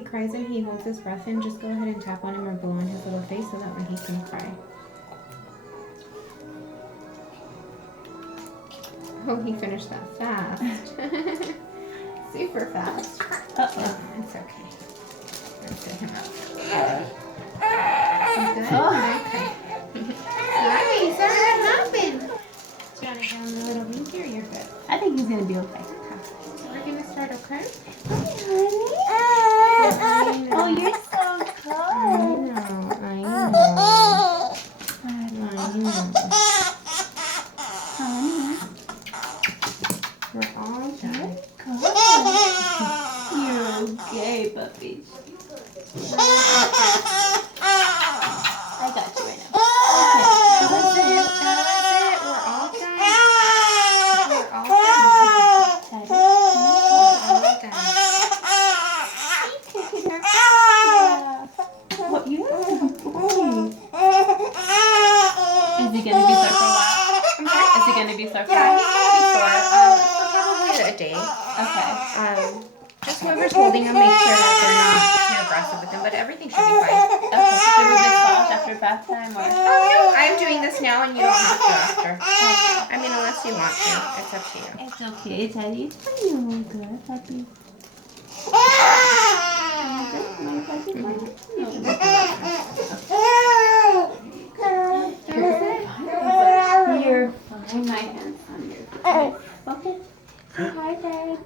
he cries and he holds his breath in, just go ahead and tap on him or blow on his little face so that way he can cry. Oh, he finished that fast. Super fast. Uh-oh. It's okay. Let's get him out. You good? Okay. Sorry, what happened? Do you want to go on the little winky or you're good? I think he's gonna be okay. So we're gonna start, okay? Oh, you're so good. I know. Honey, We're all done. you're okay, puppy. I got you right now. That was it. We're all done. We're all done. Daddy. What you doing? Is he gonna be sore for a while? Is he gonna be sore for a Yeah, while? he's gonna be sore. For probably a day. Okay. Just whoever's holding him, make sure that they're not too aggressive with him, but everything should be fine. Okay. Should we massage after bath time or? Oh, no, I'm doing this now and you don't have to after. I mean, unless you want to. It's up to you. It's okay, Teddy. It's fine. You're good, puppy. You're fine. My hands on your face. Okay. Say hi, Dad.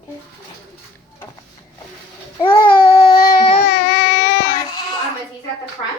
He's at the front.